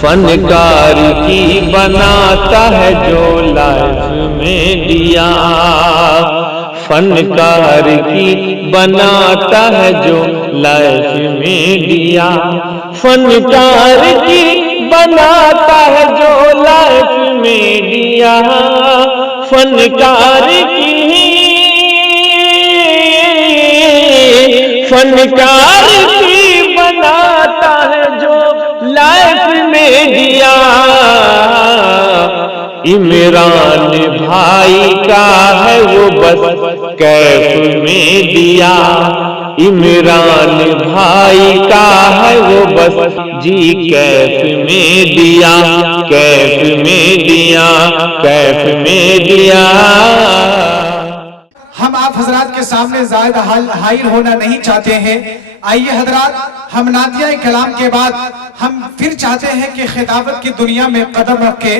فنکار کی بناتا ہے جو لائف میں دیا، فنکار کی بناتا ہے جو لائف میں دیا، فنکار کی بناتا ہے جو لائف میں دیا، فنکار کی بناتا ہے جو لائف میں دیا۔ عمران بھائی کا ہے وہ بس کیف میں دیا، عمران بھائی کا ہے وہ بس جی کیف میں دیا، کیف میں دیا، کیف میں دیا۔ ہم آپ حضرات کے سامنے زائد حائر ہونا نہیں چاہتے ہیں۔ آئیے حضرات، ہم نعتیہ کلام کے بعد ہم پھر چاہتے ہیں کہ خطابت کی دنیا میں قدم رکھے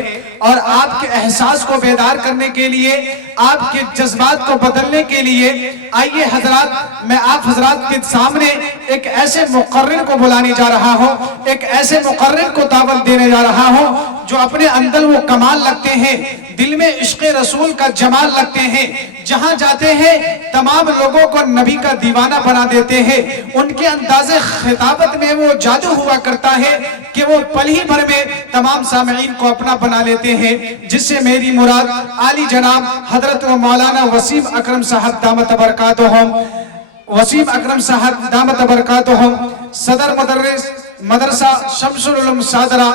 اور آپ کے احساس کو بیدار کرنے کے لیے، آپ کے جذبات کو بدلنے کے لیے، آئیے حضرات میں آپ حضرات کے سامنے ایک ایسے مقرر کو بلانے جا رہا ہوں، ایک ایسے مقرر کو دعوت دینے جا رہا ہوں جو اپنے اندر وہ کمال لگتے ہیں، دل میں عشق رسول کا جمال لگتے ہیں، جہاں جاتے ہیں تمام لوگوں کو نبی کا دیوانہ بنا دیتے ہیں۔ ان کے انداز خطابت میں وہ جادو ہوا کرتا ہے کہ وہ پل ہی بھر میں تمام سامعین کو اپنا بنا لیتے ہیں، جس سے میری مراد عالی جناب حضرت و مولانا وسیم اکرم صاحب دامت برکاتہم، وسیم اکرم صاحب دامت برکاتہم، صدر مدرس مدرسہ شمس العلوم صادرہ۔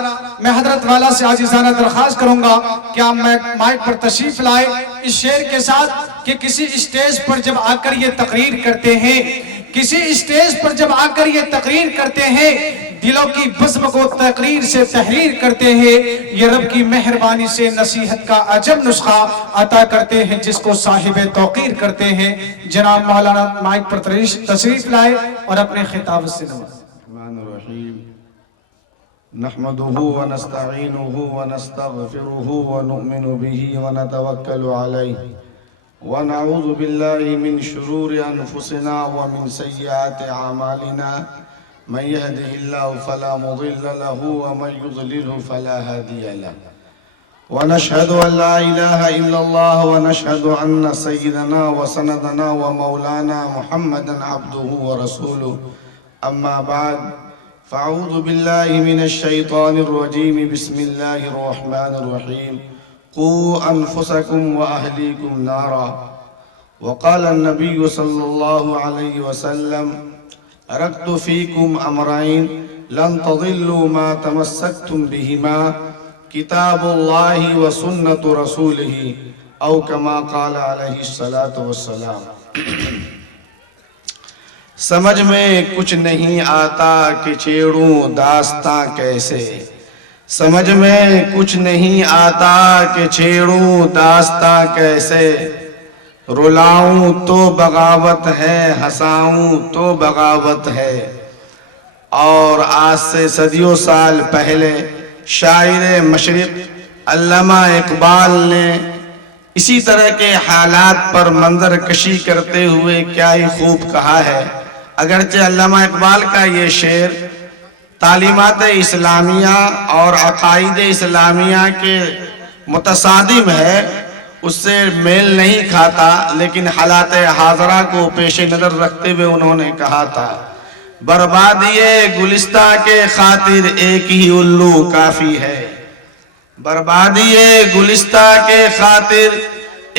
میں حضرت والا سے عاجزانہ درخواست کروں گا کہ آپ مائک پر تشریف لائے اس شعر کے ساتھ کہ کسی اسٹیج پر جب آ کر یہ تقریر کرتے ہیں، کسی اسٹیج پر جب آ کر یہ تقریر کرتے ہیں، دلوں کی بزم کو تقریر سے تحریر کرتے ہیں، یہ رب کی مہربانی سے نصیحت کا عجب نسخہ عطا کرتے ہیں جس کو صاحب توقیر کرتے ہیں۔ جناب مولانا مائک پر تشریف لائے اور اپنے خطاب سے نوازیں۔ نحمده ونستعينه ونستغفره ونؤمن به ونتوكل عليه ونعوذ بالله من شرور أنفسنا ومن سيئات أعمالنا، من يهده الله فلا مضل له ومن يضلله فلا هادي له، ونشهد أن لا إله إلا الله ونشهد أن سيدنا وسندنا ومولانا محمدا عبده ورسوله، أما بعد فأعوذ بالله من الشيطان الرجيم، بسم الله الرحمن الرحيم، قوا أنفسكم وأهليكم نارا، وقال النبي صلى الله عليه وسلم تركت فيكم أمرين لن تضلوا ما تمسكتم بهما، كتاب الله وسنة رسوله، أو كما قال عليه الصلاة والسلام۔ سمجھ میں کچھ نہیں آتا کہ چھیڑوں داستاں کیسے، سمجھ میں کچھ نہیں آتا کہ چھیڑوں داستاں کیسے، رلاؤں تو بغاوت ہے ہنساؤں تو بغاوت ہے۔ اور آج سے صدیوں سال پہلے شاعر مشرق علامہ اقبال نے اسی طرح کے حالات پر منظر کشی کرتے ہوئے کیا ہی خوب کہا ہے۔ اگرچہ علامہ اقبال کا یہ شعر تعلیمات اسلامیہ اور عقائد اسلامیہ کے متصادم ہے، اس سے میل نہیں کھاتا، لیکن حالات حاضرہ کو پیش نظر رکھتے ہوئے انہوں نے کہا تھا، بربادی گلستہ کے خاطر ایک ہی الو کافی ہے، بربادی گلستہ کے خاطر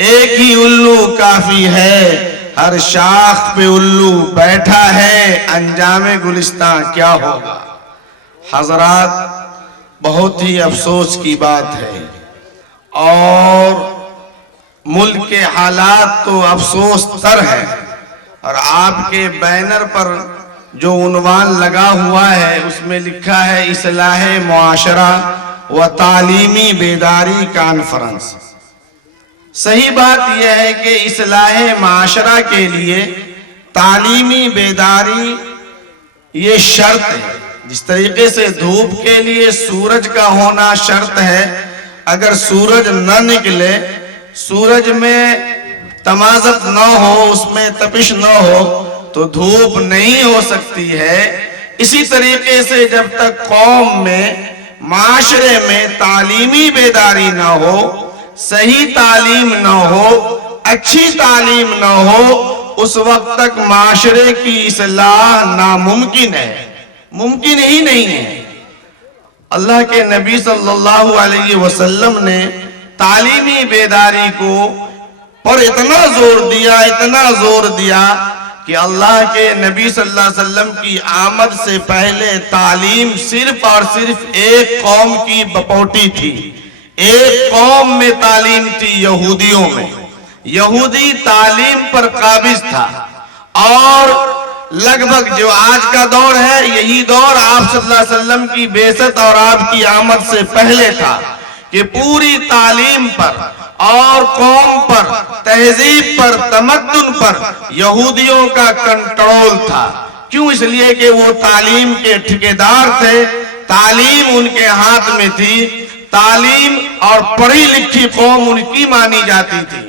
ایک ہی الو کافی ہے، ہر شاخ پہ الو بیٹھا ہے انجام گلستہ کیا ہوگا۔ حضرات، بہت ہی افسوس کی بات ہے، اور ملک کے حالات تو افسوس تر ہے، اور آپ کے بینر پر جو عنوان لگا ہوا ہے اس میں لکھا ہے اصلاح معاشرہ و تعلیمی بیداری کانفرنس۔ صحیح بات یہ ہے کہ اصلاح معاشرہ کے لیے تعلیمی بیداری یہ شرط ہے، جس طریقے سے دھوپ کے لیے سورج کا ہونا شرط ہے، اگر سورج نہ نکلے، سورج میں تمازت نہ ہو، اس میں تپش نہ ہو تو دھوپ نہیں ہو سکتی ہے۔ اسی طریقے سے جب تک قوم میں معاشرے میں تعلیمی بیداری نہ ہو، صحیح تعلیم نہ ہو، اچھی تعلیم نہ ہو، اس وقت تک معاشرے کی اصلاح ناممکن ہے، ممکن ہی نہیں ہے۔ اللہ کے نبی صلی اللہ علیہ وسلم نے تعلیمی بیداری کو پر اتنا زور دیا کہ اللہ کے نبی صلی اللہ علیہ وسلم کی آمد سے پہلے تعلیم صرف اور صرف ایک قوم کی بپوٹی تھی، ایک قوم میں تعلیم تھی، یہودیوں میں۔ یہودی تعلیم پر قابض تھا، اور لگ بھگ جو آج کا دور ہے یہی دور آپ صلی اللہ علیہ وسلم کی بعثت اور آپ کی آمد سے پہلے تھا کہ پوری تعلیم پر اور قوم پر، تہذیب پر، تمدن پر یہودیوں کا کنٹرول تھا۔ کیوں؟ اس لیے کہ وہ تعلیم کے ٹھیکیدار تھے، تعلیم ان کے ہاتھ میں تھی، تعلیم اور پڑھی لکھی قوم ان کی مانی جاتی تھی۔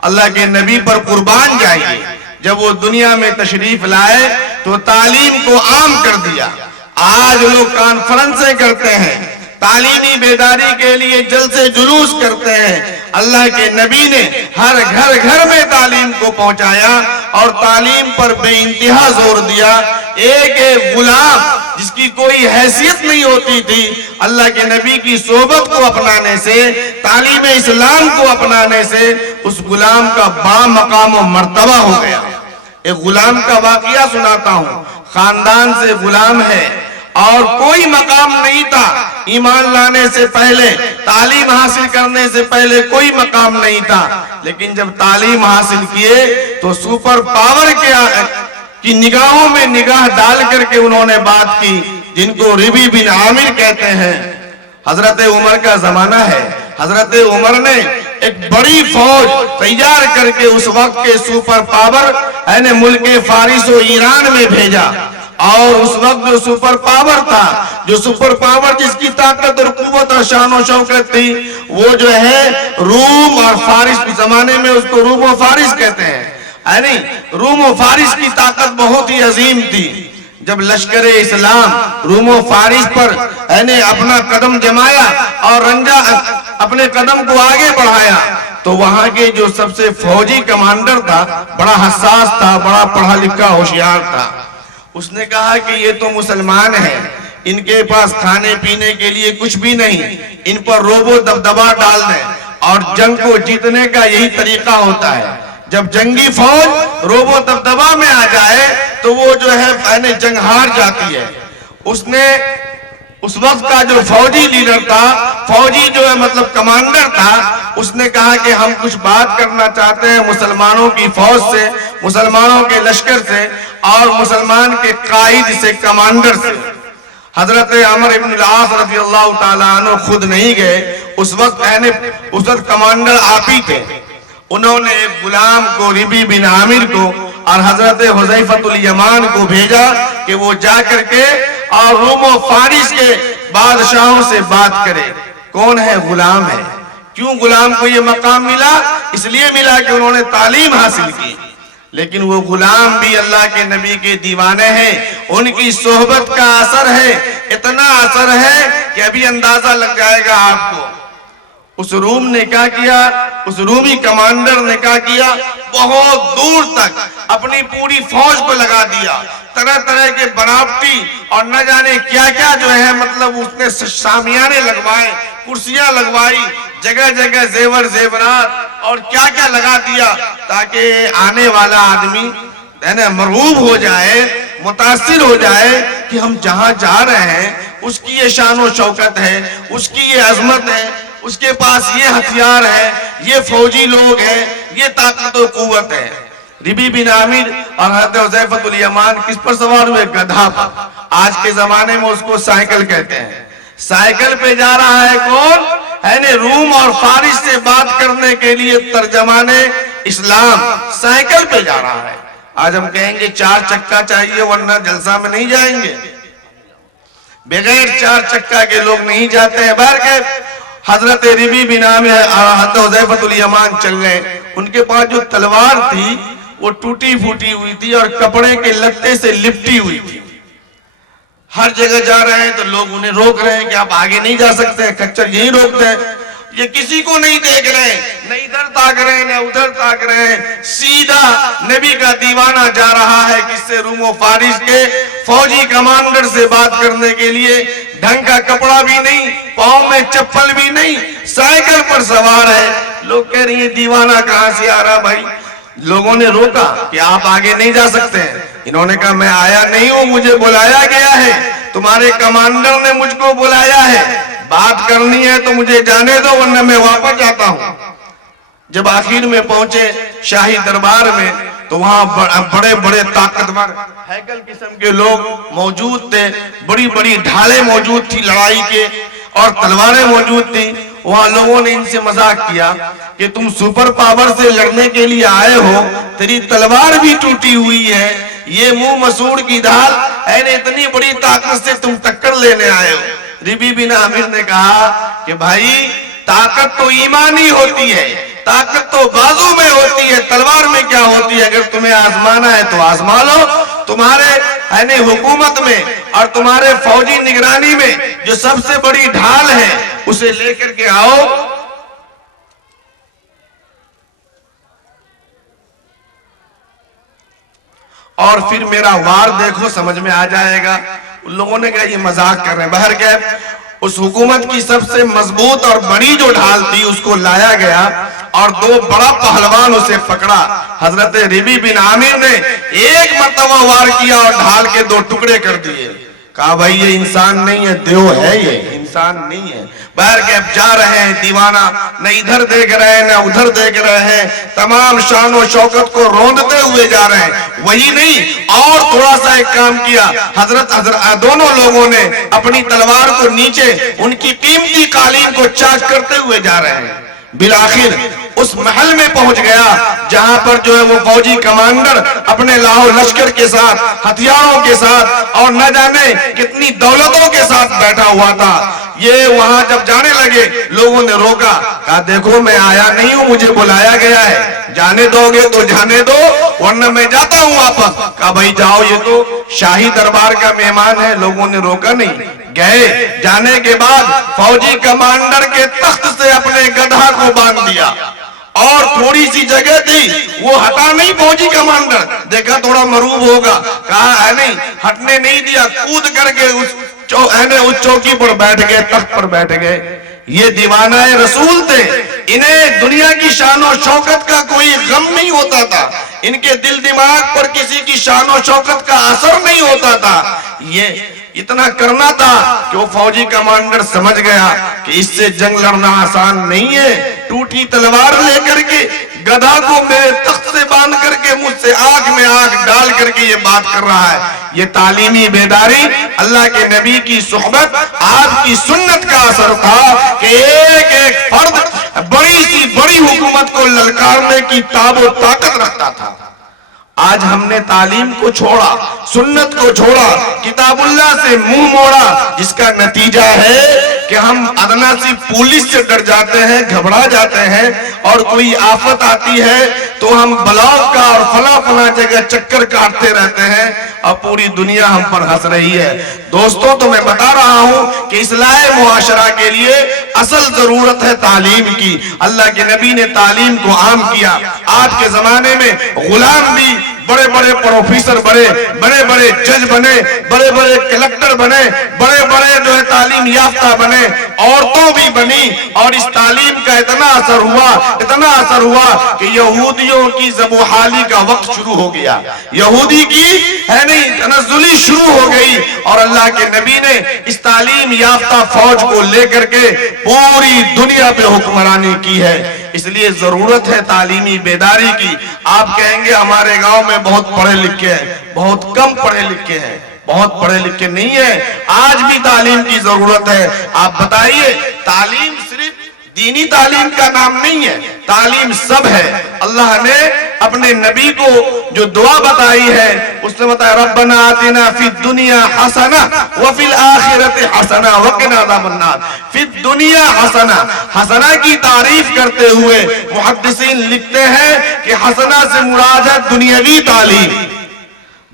اللہ کے نبی پر قربان جائیے، جب وہ دنیا میں تشریف لائے تو تعلیم کو عام کر دیا۔ آج لوگ کانفرنسیں کرتے ہیں، تعلیمی بیداری کے لیے جلسے جلوس کرتے ہیں۔ اللہ کے نبی نے ہر گھر میں تعلیم کو پہنچایا اور تعلیم پر بے انتہا زور دیا۔ ایک غلام جس کی کوئی حیثیت نہیں ہوتی تھی، اللہ کے نبی کی صحبت کو اپنانے سے، تعلیم اسلام کو اپنانے سے اس غلام کا بڑا مقام و مرتبہ ہو گیا۔ ایک غلام کا واقعہ سناتا ہوں۔ خاندان سے غلام ہے اور کوئی مقام نہیں تھا، ایمان لانے سے پہلے، تعلیم حاصل کرنے سے پہلے کوئی مقام نہیں تھا، لیکن جب تعلیم حاصل کیے تو سپر پاور کی نگاہوں میں نگاہ ڈال کر کے انہوں نے بات کی، جن کو ربی بن عامر کہتے ہیں۔ حضرت عمر کا زمانہ ہے، حضرت عمر نے ایک بڑی فوج تیار کر کے اس وقت کے سپر پاور یعنی ملک فارس و ایران میں بھیجا، اور اس وقت جو سپر پاور تھا، جو سپر پاور جس کی طاقت اور قوت اور شان و شوکت تھی، وہ جو ہے روم اور فارس کے زمانے میں اس کو روم و فارس کہتے ہیں، یعنی روم و فارس کی طاقت بہت ہی عظیم تھی۔ جب لشکر اسلام روم و فارس پر یعنی اپنا قدم جمایا اور اپنے قدم کو آگے بڑھایا، تو وہاں کے جو سب سے فوجی کمانڈر تھا، بڑا حساس تھا، بڑا پڑھا لکھا ہوشیار تھا۔ اس نے کہا کہ یہ تو مسلمان ہیں، ان کے پاس کھانے پینے کے لیے کچھ بھی نہیں، ان پر روب و دبدبا ڈال دیں، اور جنگ کو جیتنے کا یہی طریقہ ہوتا ہے۔ جب جنگی فوج روب و دبدبا میں آ جائے تو وہ جو ہے جنگ ہار جاتی ہے۔ اس نے اس وقت کا جو فوجی لیڈر تھا، فوجی جو ہے مطلب کمانڈر تھا، اس نے کہا کہ ہم کچھ بات کرنا چاہتے ہیں مسلمانوں کی فوج سے، مسلمانوں کے لشکر سے، اور مسلمان کے قائد سے، کمانڈر سے۔ حضرت عمر بن العاص رضی اللہ تعالیٰ عنہ خود نہیں گئے، اس وقت کمانڈر آپ ہی تھے۔ انہوں نے ایک غلام کو، ربی بن عامر کو، اور حضرت حذیفۃ الیمان کو بھیجا کہ وہ جا کر کے اور روم و فارس کے بادشاہوں سے بات کرے۔ کون ہے؟ غلام ہے۔ کیوں غلام کو یہ مقام ملا؟ اس لیے ملا کہ انہوں نے تعلیم حاصل کی، لیکن وہ غلام بھی اللہ کے نبی کے دیوانے ہیں، ان کی صحبت کا اثر ہے، اتنا اثر ہے کہ ابھی اندازہ لگ جائے گا آپ کو۔ اس روم نے کیا کیا، اس رومی کمانڈر نے کیا کیا، بہت دور تک اپنی پوری فوج کو لگا دیا، طرح طرح کے بناوٹی اور نہ جانے کیا کیا جو ہے مطلب اس نے شامیانے لگوائے، کرسیاں لگوائی، جگہ جگہ زیور زیورات اور کیا کیا لگا دیا، تاکہ آنے والا آدمی مرعوب ہو جائے، متاثر ہو جائے کہ ہم جہاں جا رہے ہیں اس کی یہ شان و شوکت ہے، اس کی یہ عظمت ہے، اس کے پاس یہ ہتھیار ہے، یہ فوجی لوگ ہیں، یہ طاقت و قوت ہے۔ ربی بن عامر اور حضرت حذیفۃ الیمان کس پر سوار ہوئے؟ گدھا پر۔ آج کے زمانے میں اس کو سائیکل کہتے ہیں۔ سائیکل پہ جا رہا ہے کون؟ روم اور فارس سے بات کرنے کے لیے ترجمان اسلام سائیکل پہ جا رہا ہے۔ آج ہم کہیں گے 4 چکا چاہیے ورنہ جلسہ میں نہیں جائیں گے، بغیر 4 چکا کے لوگ نہیں جاتے ہیں۔ بہرکیف حضرت ربی بن عامر اور حضرت حذیفۃ الیمان چل رہے، ان کے پاس جو تلوار تھی وہ ٹوٹی پھوٹی ہوئی تھی اور کپڑے کے لتے سے لپٹی ہوئی تھی۔ ہر جگہ جا رہے ہیں تو لوگ انہیں روک رہے ہیں کہ آپ آگے نہیں جا سکتے، کچر یہی روکتے ہیں. یہ کسی کو نہیں دیکھ رہے، نہ ادھر تاک رہے ہیں نہ ادھر تاک رہے ہیں. سیدھا نبی کا دیوانہ جا رہا ہے کس سے؟ روم و فارس کے فوجی کمانڈر سے بات کرنے کے لیے. ڈھنگ کا کپڑا بھی نہیں، پاؤں میں چپل بھی نہیں، سائیکل پر سوار ہے. لوگ کہہ رہے ہیں دیوانہ کہاں سے آ رہا بھائی؟ لوگوں نے روکا کہ آپ آگے نہیں جا سکتے ہیں. انہوں نے کہا میں آیا نہیں ہوں، مجھے بلایا گیا ہے، تمہارے کمانڈر نے مجھ کو بلایا ہے. بات کرنی ہے تو مجھے جانے دو ورنہ میں واپس جاتا ہوں. جب آخر میں پہنچے شاہی دربار میں تو وہاں بڑے بڑے طاقتور ہیکل قسم کے لوگ موجود تھے. بڑی بڑی ڈھالیں موجود تھی لڑائی کے اور تلواریں موجود تھی. وہاں لوگوں نے ان سے مذاق کیا کہ تم سپر پاور سے لڑنے کے لیے آئے ہو، تیری تلوار بھی ٹوٹی ہوئی ہے، یہ منہ مسوڑ کی ڈھال اتنی بڑی طاقت سے تم ٹکر لینے آئے ہو. ربی بن عامر نے کہا کہ بھائی طاقت تو ایمانی ہوتی ہے، طاقت تو بازو میں ہوتی ہے، تلوار میں کیا ہوتی ہے؟ اگر تمہیں آزمانا ہے تو آزما لو. تمہارے حکومت میں اور تمہارے فوجی نگرانی میں جو سب سے بڑی ڈھال ہے اسے لے کر کے آؤ. اور پھر میرا وار دیکھو، سمجھ میں آ جائے گا. ان لوگوں نے کہا یہ مذاق کر رہے ہیں. باہر گئے، اس حکومت کی سب سے مضبوط اور بڑی جو ڈھال تھی اس کو لایا گیا اور دو بڑا پہلوان اسے پکڑا. حضرت ربی بن عامر نے ایک مرتبہ وار کیا اور ڈھال کے دو ٹکڑے کر دیے. کہا بھائی یہ انسان نہیں ہے، دیو ہے، یہ انسان نہیں ہے. باہر کے اب جا رہے ہیں دیوانہ، نہ ادھر دیکھ رہے ہیں نہ ادھر دیکھ رہے ہیں، تمام شان و شوکت کو روندتے ہوئے جا رہے ہیں. وہی نہیں، اور تھوڑا سا ایک کام کیا. حضرت دونوں لوگوں نے اپنی تلوار کو نیچے ان کی قیمتی قالین کو چاک کرتے ہوئے جا رہے ہیں. بالآخر اس محل میں پہنچ گیا جہاں پر جو ہے وہ فوجی کمانڈر اپنے لاہو لشکر کے ساتھ، ہتھیاروں کے ساتھ اور نہ جانے کتنی دولتوں کے ساتھ بیٹھا ہوا تھا. یہ وہاں جب جانے لگے لوگوں نے روکا، کہا دیکھو میں آیا نہیں ہوں، مجھے بلایا گیا ہے، جانے دو گے تو جانے دو ورنہ میں جاتا ہوں واپس. کہا بھائی جاؤ، یہ تو شاہی دربار کا مہمان ہے. لوگوں نے روکا نہیں. گئے، جانے کے بعد فوجی کمانڈر کے تخت سے اپنے گدھا کو باندھ دیا اور تھوڑی سی جگہ تھی وہ ہٹا نہیں. فوجی کمانڈر دیکھا تھوڑا مروب ہوگا، کہا ہے نہیں، ہٹنے نہیں دیا. کود کر کے اس چوکی پر بیٹھ گئے، تخت پر بیٹھ گئے. یہ دیوانہ رسول تھے، انہیں دنیا کی شان و شوکت کا کوئی غم نہیں ہوتا تھا، ان کے دل دماغ پر کسی کی شان و شوکت کا اثر نہیں ہوتا تھا. یہ اتنا کرنا تھا کہ وہ فوجی کمانڈر سمجھ گیا کہ اس سے جنگ لڑنا آسان نہیں ہے. ٹوٹی تلوار لے کر کے گدھا کو میرے تخت سے باندھ کر کے مجھ سے آنکھ میں آنکھ ڈال کر کے یہ بات کر رہا ہے. یہ تعلیمی بیداری اللہ کے نبی کی صحبت، آپ کی سنت کا اثر تھا کہ ایک ایک فرد بڑی سی بڑی حکومت کو للکارنے کی تاب و طاقت رکھتا تھا. آج ہم نے تعلیم کو چھوڑا، سنت کو چھوڑا، کتاب اللہ سے منہ موڑا، جس کا نتیجہ ہے کہ ہم ادنا سی پولیس سے ڈر جاتے ہیں، گھبرا جاتے ہیں، اور کوئی آفت آتی ہے تو ہم بلاک کا اور فلاں جگہ چکر کاٹتے رہتے ہیں اور پوری دنیا ہم پر ہنس رہی ہے. دوستوں تو میں بتا رہا ہوں کہ اصلاح معاشرہ کے لیے اصل ضرورت ہے تعلیم کی. اللہ کے نبی نے تعلیم کو عام کیا. آج کے زمانے میں غلام بھی بڑے بڑے پروفیسر بنے، بڑے بڑے جج بنے، بڑے بڑے کلکٹر بنے، بڑے بڑے جو ہے تعلیم یافتہ بنے، عورتوں بھی بنی. اور اس تعلیم کا اتنا اثر ہوا کہ یہودیوں کی ذبوحالی کا وقت شروع ہو گیا. یہودی کی تنزلی شروع ہو گئی اور اللہ کے نبی نے اس تعلیم یافتہ فوج کو لے کر کے پوری دنیا پہ حکمرانی کی ہے. اس لیے ضرورت ہے تعلیمی بیداری کی. آپ کہیں گے ہمارے گاؤں میں بہت پڑھے لکھے ہیں، بہت کم پڑھے لکھے ہیں. بہت پڑھے لکھے نہیں ہیں، آج بھی تعلیم کی ضرورت ہے. آپ بتائیے، تعلیم صرف دینی تعلیم کا نام نہیں ہے، تعلیم سب ہے. اللہ نے اپنے نبی کو جو دعا بتائی ہے اس نے بتایا ربنا آتنا فی الدنیا حسنہ وفی الآخرۃ حسنہ وقنا عذاب النار. فی الدنیا حسنہ، حسنہ کی تعریف کرتے ہوئے محدثین لکھتے ہیں کہ حسنہ سے مراد ہے دنیاوی تعلیم.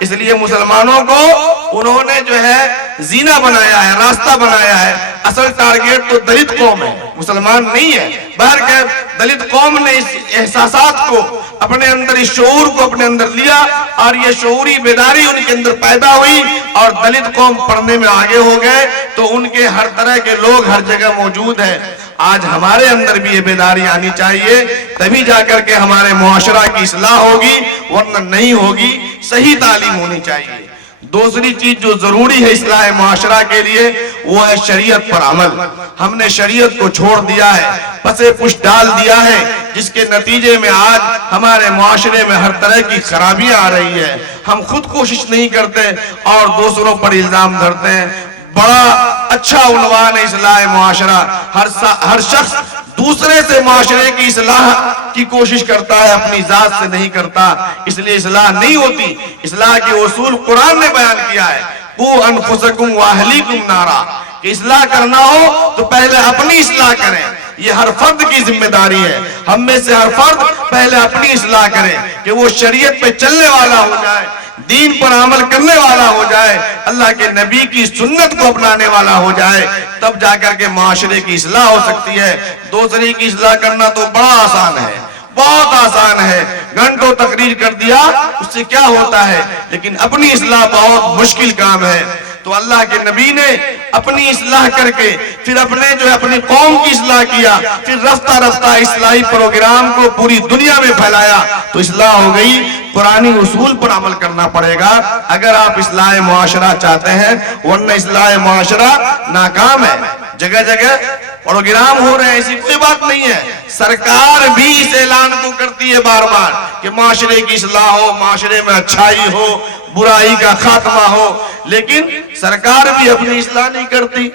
اس لیے مسلمانوں کو انہوں نے جو ہے زینہ بنایا ہے، راستہ بنایا ہے۔ اصل ٹارگیٹ تو دلت قوم ہے، مسلمان نہیں ہے۔ بہرکیف دلت قوم نے اس احساسات کو اپنے اندر، اس شعور کو اپنے اندر لیا، اور یہ شعوری بیداری ان کے اندر پیدا ہوئی، اور دلت قوم پڑھنے میں آگے ہو گئے، تو ان کے ہر طرح کے لوگ ہر جگہ موجود ہیں۔ آج ہمارے اندر بھی یہ بیداری آنی چاہیے، تبھی جا کر کے ہمارے معاشرہ کی اصلاح ہوگی، ورنہ نہیں ہوگی۔ صحیح تعلیم ہونی چاہیے۔ دوسری چیز جو ضروری ہے اصلاح معاشرہ کے لیے، وہ ہے شریعت پر عمل۔ ہم نے شریعت کو چھوڑ دیا ہے، پسے پش ڈال دیا ہے، جس کے نتیجے میں آج ہمارے معاشرے میں ہر طرح کی خرابیاں آ رہی ہے۔ ہم خود کوشش نہیں کرتے اور دوسروں پر الزام دھرتے ہیں۔ بڑا اچھا عنوان ہے اصلاح معاشرہ۔ ہر شخص دوسرے سے معاشرے کی اصلاح کی کوشش کرتا ہے، اپنی ذات سے نہیں کرتا، اس لیے اصلاح نہیں ہوتی۔ اصلاح کے اصول قرآن نے بیان کیا ہے، قُوا أَنفُسَكُمْ وَأَهْلِيكُمْ نَارًا، کہ اصلاح کرنا ہو تو پہلے اپنی اصلاح کریں۔ یہ ہر فرد کی ذمہ داری ہے۔ ہم میں سے ہر فرد پہلے اپنی اصلاح کرے، کہ وہ شریعت پہ چلنے والا ہو جائے، دین پر عمل کرنے والا ہو جائے، اللہ کے نبی کی سنت کو اپنانے والا ہو جائے، تب جا کر کے معاشرے کی اصلاح ہو سکتی ہے۔ دوسرے کی اصلاح کرنا تو بڑا آسان ہے، بہت آسان ہے، گھنٹوں تقریر کر دیا، اس سے کیا ہوتا ہے، لیکن اپنی اصلاح بہت مشکل کام ہے۔ تو اللہ کے نبی نے اپنی اصلاح کر کے پھر اپنی قوم کی اصلاح کیا، پھر رفتہ رفتہ اصلاحی پروگرام کو پوری دنیا میں پھیلایا، تو اصلاح ہو گئی۔ قرآنی اصول پر عمل کرنا پڑے گا اگر آپ اصلاح معاشرہ چاہتے ہیں، ورنہ اصلاح معاشرہ ناکام ہے۔ جگہ جگہ پروگرام ہو رہے ہیں، ایسی کوئی بات نہیں ہے۔ سرکار بھی اس اعلان کو کرتی ہے بار بار کہ معاشرے کی اصلاح ہو، معاشرے میں اچھائی ہو، برائی کا خاتمہ ہو، لیکن سرکار بھی اپنی اصلاح نہیں کرتی۔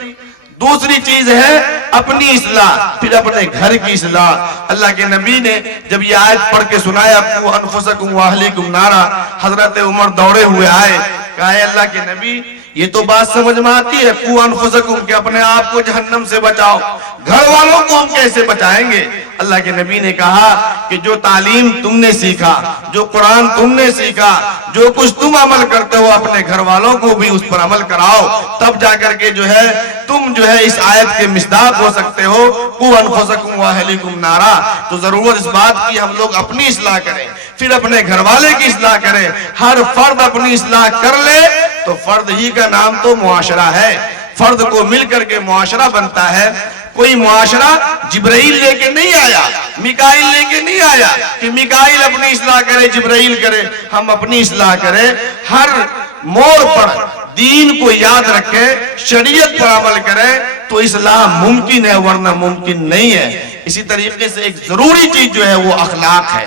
دوسری چیز ہے اپنی اصلاح، پھر اپنے گھر کی اصلاح۔ اللہ کے نبی نے جب یہ آیت پڑھ کے سنایا، قُوا أَنفُسَكُمْ وَأَهْلِيكُمْ نَارًا، حضرت عمر دوڑے ہوئے آئے، کہا اے اللہ کے نبی، یہ تو بات سمجھ میں آتی ہے، قُوا أَنفُسَكُمْ، کہ اپنے آپ کو جہنم سے بچاؤ، گھر والوں کو ہم کیسے بچائیں گے؟ اللہ کے نبی نے کہا کہ جو تعلیم تم نے سیکھا، جو قرآن تم نے سیکھا، جو کچھ تم عمل کرتے ہو، اپنے گھر والوں کو بھی اس پر عمل کراؤ، تب جا کر کے تم اس آیت کے مصداق ہو سکتے ہو۔ قُوا أَنفُسَكُمْ وَأَهْلِيكُمْ نَارًا، تو ضرورت اس بات کی ہم لوگ اپنی اصلاح کریں، پھر اپنے گھر والے کی اصلاح کریں۔ ہر فرد اپنی اصلاح کر لے تو فرد ہی کا نام تو معاشرہ ہے۔ فرد کو مل کر کے معاشرہ بنتا ہے۔ کوئی معاشرہ جبرائیل لے کے نہیں آیا، میکائیل لے کے نہیں آیا کہ میکائیل اپنی اصلاح کرے، جبرائیل کرے۔ ہم اپنی اصلاح کریں، ہر موڑ پر دین کو یاد رکھیں، شریعت پر عمل کریں، تو اصلاح ممکن ہے، ورنہ ممکن نہیں ہے۔ اسی طریقے سے ایک ضروری چیز جو ہے وہ اخلاق ہے۔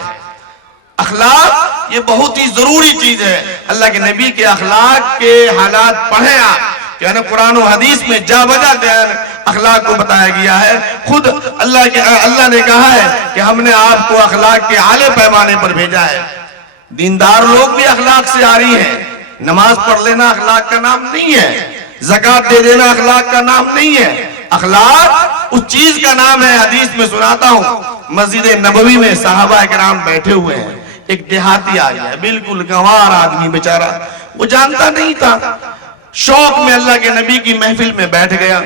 اخلاق یہ بہت ہی ضروری چیز ہے۔ اللہ کے نبی کے اخلاق کے حالات پڑھیں آپ، یعنی قرآن و حدیث میں جا بجا اخلاق کو بتایا گیا ہے۔ خود اللہ نے کہا ہے کہ ہم نے آپ کو اخلاق کے اعلیٰ پیمانے پر بھیجا ہے۔ دیندار لوگ بھی اخلاق سے آ رہی ہیں۔ نماز پڑھ لینا اخلاق کا نام نہیں ہے، زکوٰۃ دے دینا اخلاق کا نام نہیں ہے۔ اخلاق اس چیز کا نام ہے۔ حدیث میں سناتا ہوں، مسجد نبوی میں صحابہ کرام بیٹھے ہوئے ہیں، ایک دیہاتی آ گیا، بالکل گنوار آدمی بیچارہ، وہ جانتا نہیں تھا، شوق میں اللہ کے نبی کی محفل میں بیٹھ گیا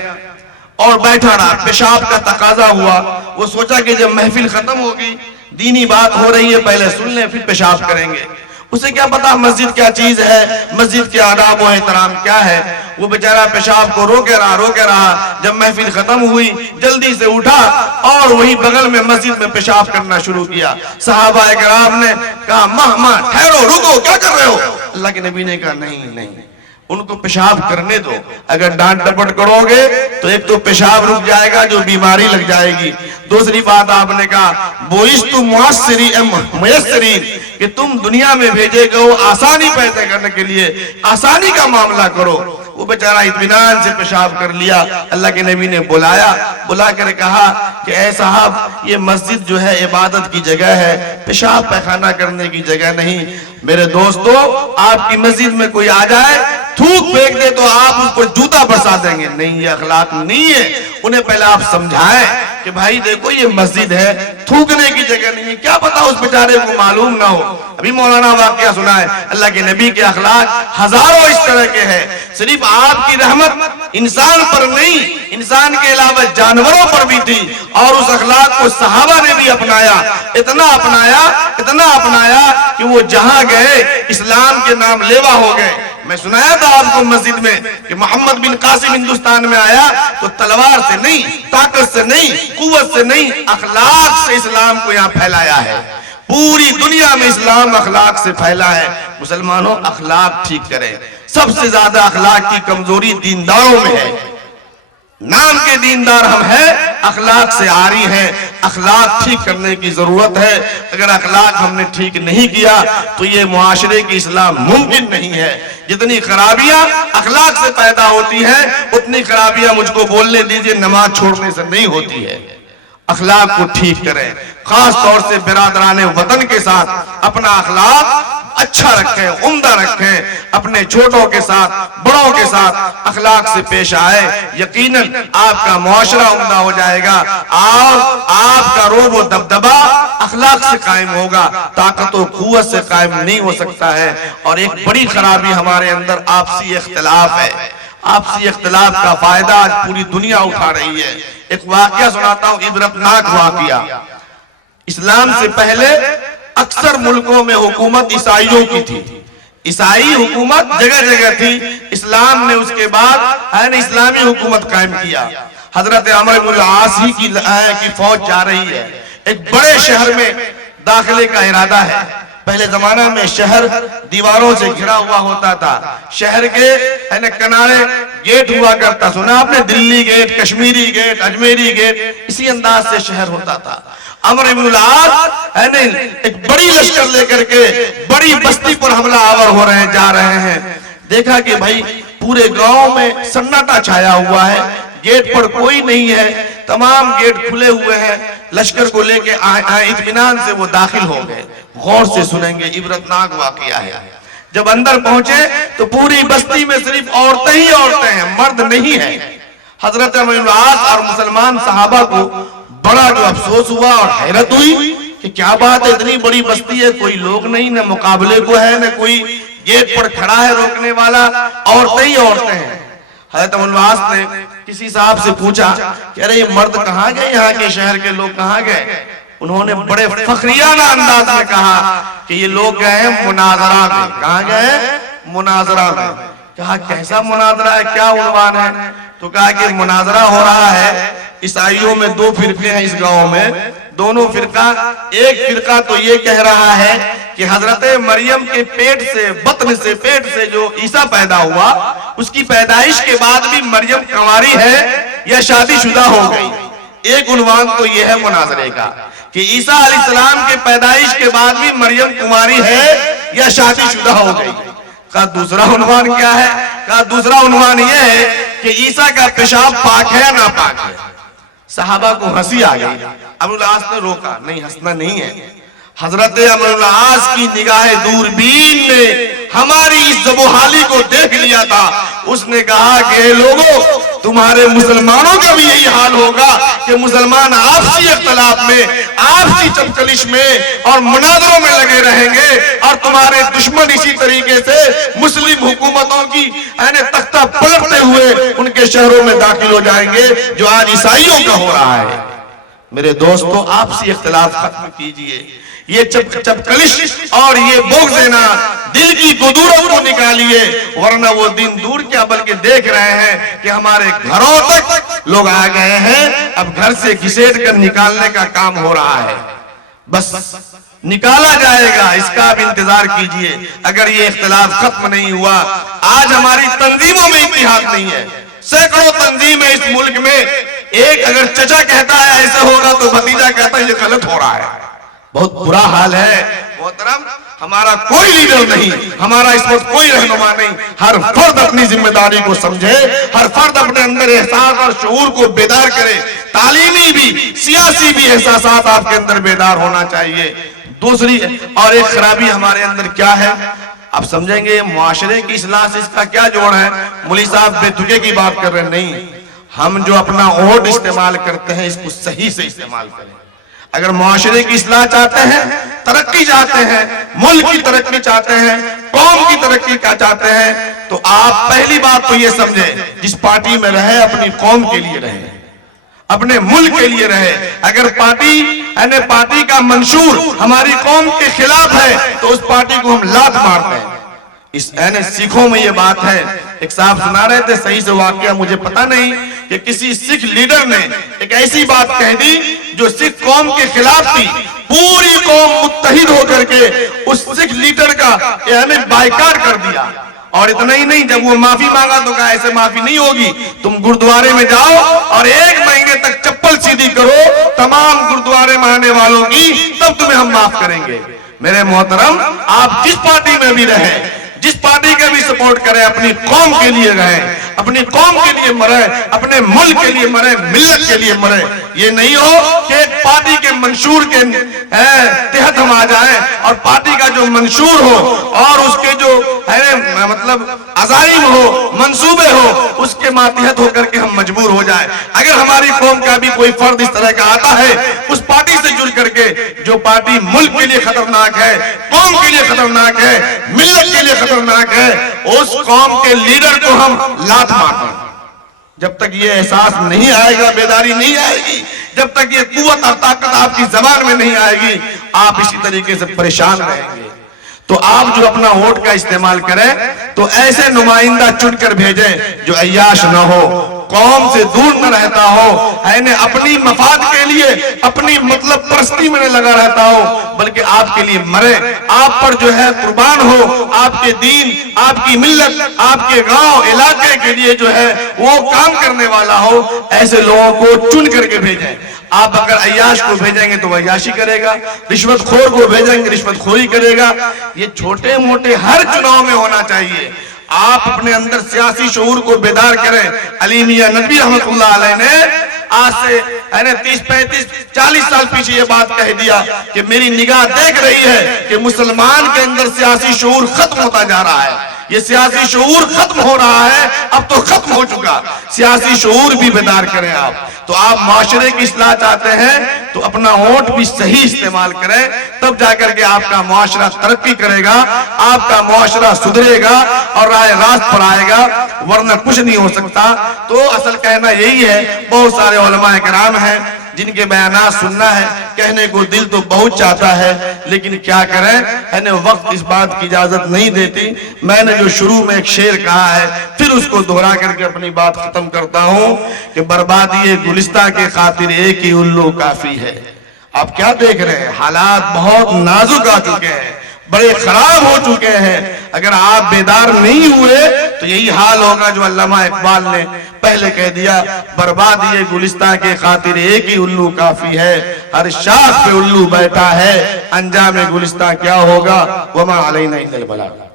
اور بیٹھا رہا۔ پیشاب کا تقاضا ہوا، وہ سوچا کہ جب محفل ختم ہوگی، دینی بات ہو رہی ہے، پہلے سن لیں پھر پیشاب کریں گے۔ اسے کیا پتا مسجد کیا چیز ہے، مسجد کے آداب و احترام کیا ہے۔ وہ بیچارہ پیشاب کو روکے رہا۔ جب محفل ختم ہوئی، جلدی سے اٹھا اور وہی بغل میں مسجد میں پیشاب کرنا شروع کیا۔ صحابہ کرام نے کہا ماں ٹھہرو، رکو، کیا کر رہے ہو؟ اللہ کے نبی نے کہا نہیں، ان کو پیشاب کرنے دو۔ اگر ڈانٹ ڈپٹ کرو گے تو ایک تو پیشاب رک جائے گا، جو بیماری لگ جائے گی۔ دوسری بات آپ نے کہا بوئست میسرین، کہ تم دنیا میں بھیجے گئے آسانی پیدا کرنے کے لیے، آسانی کا معاملہ کرو۔ وہ بیچارہ اطمینان سے پیشاب کر لیا۔ اللہ کے نبی نے بلا کر کہا کہ اے صاحب، یہ مسجد جو ہے عبادت کی جگہ ہے، پیشاب پیخانہ کرنے کی جگہ نہیں۔ میرے دوستو، آپ کی مسجد میں کوئی آ جائے، تھوک پھینک دے تو آپ اس پر جوتا برسا دیں گے؟ نہیں، یہ اخلاق نہیں ہے۔ انہیں پہلے آپ سمجھائیں کہ بھائی دیکھو یہ مسجد ہے، تھوکنے کی جگہ نہیں ہے، کیا پتا اس بیچارے کو معلوم نہ ہو۔ ابھی مولانا واقعہ سنا ہے، اللہ کے نبی کے اخلاق ہزاروں اس طرح کے ہیں۔ صرف آپ کی رحمت انسان پر نہیں، انسان کے علاوہ جانوروں پر بھی تھی، اور اس اخلاق کو صحابہ نے بھی اپنایا، اتنا اپنایا کہ وہ جہاں گئے اسلام کے نام لیوا ہو گئے۔ میں سنایا تھا آپ کو مسجد میں کہ محمد بن قاسم ہندوستان میں آیا تو تلوار سے نہیں، طاقت سے نہیں، قوت سے نہیں، اخلاق سے اسلام کو یہاں پھیلایا ہے۔ پوری دنیا میں اسلام اخلاق سے پھیلا ہے۔ مسلمانوں اخلاق ٹھیک کریں۔ سب سے زیادہ اخلاق کی کمزوری دینداروں میں ہے۔ نام کے دیندار ہم ہیں، اخلاق سے عاری ہیں۔ اخلاق ٹھیک کرنے کی ضرورت ہے۔ اگر اخلاق ہم نے ٹھیک نہیں کیا تو یہ معاشرے کی اصلاح ممکن نہیں ہے۔ جتنی خرابیاں اخلاق سے پیدا ہوتی ہیں اتنی خرابیاں مجھ کو بولنے دیجئے نماز چھوڑنے سے نہیں ہوتی ہے۔ اخلاق کو ٹھیک کریں، خاص طور سے برادران وطن کے ساتھ اپنا اخلاق اچھا رکھیں، عمدہ رکھیں، اپنے چھوٹوں کے ساتھ بڑوں کے ساتھ اخلاق سے پیش آئے، یقیناً آپ کا معاشرہ عمدہ ہو جائے گا اور آپ کا روب و دبدبا اخلاق سے قائم ہوگا، طاقت و قوت سے قائم نہیں ہو سکتا ہے۔ اور ایک بڑی خرابی ہمارے اندر آپسی اختلاف ہے۔ آپسی اختلاف کا فائدہ آج پوری دنیا اٹھا رہی ہے۔ ایک واقعہ سناتا ہوں، عبرتناک واقعہ۔ اسلام سے پہلے اکثر ملکوں میں حکومت عیسائیوں کی تھی، عیسائی حکومت جگہ جگہ تھی۔ اسلام نے اس کے بعد اسلامی حکومت قائم کیا۔ حضرت عمرو بن العاص ہی کی فوج جا رہی ہے، ایک بڑے شہر میں داخلے کا ارادہ ہے۔ پہلے زمانہ میں شہر دیواروں سے گھرا ہوا ہوتا تھا، شہر کے کنارے گیٹ ہوا کرتا، سنا آپ نے Delhi gate, Kashmiri gate, Ajmeri gate, اسی انداز سے شہر ہوتا تھا۔ عمرو بن العاص ایک بڑی لشکر لے کر کے بڑی بستی پر حملہ آور جا رہے ہیں۔ دیکھا کہ بھائی پورے گاؤں میں سناٹا چھایا ہوا ہے، گیٹ پر کوئی نہیں ہے، تمام گیٹ کھلے ہوئے ہیں۔ لشکر کو لے کے اطمینان سے وہ داخل ہو گئے۔ غور سے سنیں گے، عبرتناک واقعہ ہے۔ جب اندر پہنچے تو پوری بستی میں صرف عورتیں ہی عورتیں ہیں، مرد نہیں ہیں۔ حضرت عمرو بن العاص اور مسلمان صحابہ کو بڑا جو افسوس ہوا اور حیرت ہوئی کہ کیا بات ہے، اتنی بڑی بستی ہے، کوئی لوگ نہیں، نہ مقابلے کو ہے، نہ کوئی گیٹ پر کھڑا ہے روکنے والا، عورتیں ہی عورتیں ہیں۔ حضرت عمرو بن العاص نے کسی صاحب سے پوچھا کہ ارے یہ مرد کہاں گئے، یہاں کے شہر کے لوگ کہاں گئے؟ انہوں نے بڑے فخریانہ انداز میں کہا کہ یہ لوگ گئے ہیں مناظرہ میں۔ کہاں گئے؟ مناظرہ میں۔ کہا کیسا مناظرہ ہے، کیا عنوان ہے؟ تو کہا کہ مناظرہ ہو رہا ہے، عیسائیوں میں دو فرقے ہیں اس گاؤں میں، دونوں فرقہ، ایک فرقہ تو یہ کہہ رہا ہے کہ حضرت مریم کے پیٹ سے جو عیسیٰ پیدا ہوا، اس کی پیدائش کے بعد بھی مریم کنواری ہے یا شادی شدہ ہو گئی۔ ایک عنوان تو یہ ہے مناظرے کا کہ عیسیٰ علیہ السلام کے پیدائش کے بعد بھی مریم کنواری ہے یا شادی شدہ ہو گئی۔ کہا دوسرا عنوان کیا ہے؟ کہا دوسرا عنوان یہ ہے کہ عیسیٰ کا پیشاب پاک ہے یا ناپاک ہے۔ صحابہ کو ہنسی آ گئی، عمرو بن العاص نے روکا، نہیں ہنسنا نہیں ہے۔ حضرت عمرو بن العاص کی نگاہ دوربین نے ہماری اس ذب و حالی کو دیکھ لیا تھا۔ اس نے کہا کہ اے لوگوں، تمہارے مسلمانوں کا بھی یہی حال ہوگا کہ مسلمان آپسی اختلاف میں، آپسی چمچلش میں اور مناظروں میں لگے رہیں گے، اور تمہارے دشمن اسی طریقے سے مسلم حکومتوں کی تختہ پلٹتے ہوئے ان کے شہروں میں داخل ہو جائیں گے، جو آج عیسائیوں کا ہو رہا ہے۔ میرے دوستو، آپسی اختلاف ختم کیجئے، یہ چپکلش اور یہ بغض دینا دل کی قدورت کو نکالیے، ورنہ وہ دن دور کیا بلکہ دیکھ رہے ہیں کہ ہمارے گھروں تک لوگ آ گئے ہیں۔ اب گھر سے گھسیٹ کر نکالنے کا کام ہو رہا ہے، بس نکالا جائے گا، اس کا اب انتظار کیجئے۔ اگر یہ اختلاف ختم نہیں ہوا، آج ہماری تنظیموں میں اتحاد نہیں ہے، سینکڑوں تنظیم ہے اس ملک میں، ایک اگر چچا کہتا ہے ایسے ہوگا تو بھتیجا کہتا ہے یہ غلط ہو رہا ہے۔ بہت برا حال ہے محترم، ہمارا کوئی لیڈر نہیں، ہمارا اس وقت کوئی رہنما نہیں۔ ہر فرد اپنی ذمہ داری کو سمجھے، ہر فرد اپنے اندر احساس اور شعور کو بیدار کرے، تعلیمی بھی سیاسی بھی احساسات آپ کے اندر بیدار ہونا چاہیے۔ دوسری اور ایک خرابی ہمارے اندر کیا ہے، آپ سمجھیں گے معاشرے کی اصلاح سے اس کا کیا جوڑ ہے؟ مولوی صاحب بے تکے کی بات کر رہے ہیں، نہیں، ہم جو اپنا ووٹ استعمال کرتے ہیں اس کو صحیح سے استعمال کریں. اگر معاشرے کی اصلاح چاہتے ہیں, ترقی چاہتے ہیں, ملک کی ترقی چاہتے ہیں, قوم کی ترقی کا چاہتے ہیں, تو آپ پہلی بات تو یہ سمجھیں, جس پارٹی میں رہے اپنی قوم کے لیے رہے, اپنے ملک کے لیے رہے. اگر پارٹی کا منشور ہماری قوم کے خلاف ہے تو اس پارٹی کو ہم لات مارتے ہیں. اس سکھوں میں یہ بات ہے. ایک صاحب سنا رہے تھے, صحیح سے واقعہ مجھے پتہ نہیں, کہ کسی سکھ لیڈر نے ایک ایسی بات کہہ دی جو سکھ قوم کے خلاف تھی. پوری قوم متحد ہو کر کے اس سکھ لیڈر کا بائیکاٹ کر دیا. اور اتنا ہی نہیں, جب وہ معافی مانگا تو کہا ایسے معافی نہیں ہوگی, تم گردوارے میں جاؤ اور 1 مہینے تک چپل سیدھی کرو تمام گردوارے میں آنے والوں کی, تب تمہیں ہم معاف کریں گے. میرے محترم, آپ جس پارٹی میں بھی رہیں, جس پارٹی کا بھی سپورٹ کریں, اپنی قوم کے لیے رہیں, اپنی قوم کے لیے مریں, اپنے ملک کے لیے مریں, ملت کے لیے مریں. یہ نہیں ہو کہ ایک پارٹی کے منشور کے تحت ہم آ جائیں اور پارٹی کا جو منشور ہو اور اس کے جو مطلب عزائم ہو, منصوبے ہو, اس کے ماتحت ہو کر کے ہم مجبور ہو جائیں. اگر ہماری قوم کا بھی کوئی فرد اس طرح کا آتا ہے اس پارٹی سے جڑ کر کے, جو پارٹی ملک کے لیے خطرناک ہے, قوم کے لیے خطرناک ہے, ملت کے لیے خطرناک ہے, اس قوم کے لیڈر کو ہم لات مارتے ہیں. جب تک یہ احساس نہیں آئے گا, بیداری نہیں آئے گی, جب تک یہ قوت اور طاقت آپ کی زبان میں نہیں آئے گی, آپ اسی طریقے سے پریشان رہیں گے. تو آپ جو اپنا ووٹ کا استعمال کریں تو ایسے نمائندہ چن کر بھیجیں جو عیاش نہ ہو, قوم سے دور نہ رہتا ہو, اپنی مفاد کے لیے اپنی مطلب پرستی میں نہ لگا رہتا ہو, بلکہ آپ کے لیے مرے, آپ پر جو ہے قربان ہو, آپ کے دین, آپ کی ملت, آپ کے گاؤں علاقے کے لیے جو ہے وہ کام کرنے والا ہو. ایسے لوگوں کو چن کر کے بھیجیں. آپ اگر عیاش کو بھیجیں گے تو وہ عیاشی کرے گا, رشوت خور کو بھیجیں گے رشوت خوری کرے گا. یہ چھوٹے موٹے ہر چناؤ میں ہونا چاہیے. آپ اپنے اندر سیاسی شعور کو بیدار کریں. علی میاں ندوی رحمت اللہ علیہ نے آج سے 30 35 40 سال پیچھے یہ بات کہہ دیا کہ میری نگاہ دیکھ رہی ہے کہ مسلمان کے اندر سیاسی شعور ختم ہوتا جا رہا ہے. یہ سیاسی شعور ختم ہو رہا ہے, اب تو ختم ہو چکا. سیاسی شعور بھی بیدار کریں آپ. تو آپ معاشرے کی اصلاح چاہتے ہیں تو اپنا ووٹ بھی صحیح استعمال کریں, تب جا کر کے آپ کا معاشرہ ترقی کرے گا, آپ کا معاشرہ سدھرے گا اور راہ راست پر آئے گا, ورنہ کچھ نہیں ہو سکتا. تو اصل کہنا یہی ہے, بہت سارے علماء کرام ہیں جن کے بیانات سننا ہے, کہنے کو دل تو بہت چاہتا ہے, لیکن کیا کریں, وقت اس بات کی اجازت نہیں دیتی. میں نے جو شروع میں ایک شعر کہا ہے پھر اس کو دہرا کر کے اپنی بات ختم کرتا ہوں کہ بربادی گلستہ کے خاطر ایک ہی الو کافی ہے. آپ کیا دیکھ رہے ہیں, حالات بہت نازک آ چکے ہیں, بڑے خراب ہو چکے ہیں. اگر آپ بیدار نہیں ہوئے تو یہی حال ہوگا جو علامہ اقبال نے پہلے کہہ دیا, بربادی گلستہ کے خاطر ایک ہی الو کافی ہے, ہر شاخ پہ الو بیٹھا ہے, انجام گلستہ کیا ہوگا, وما علینا الا البلاغ.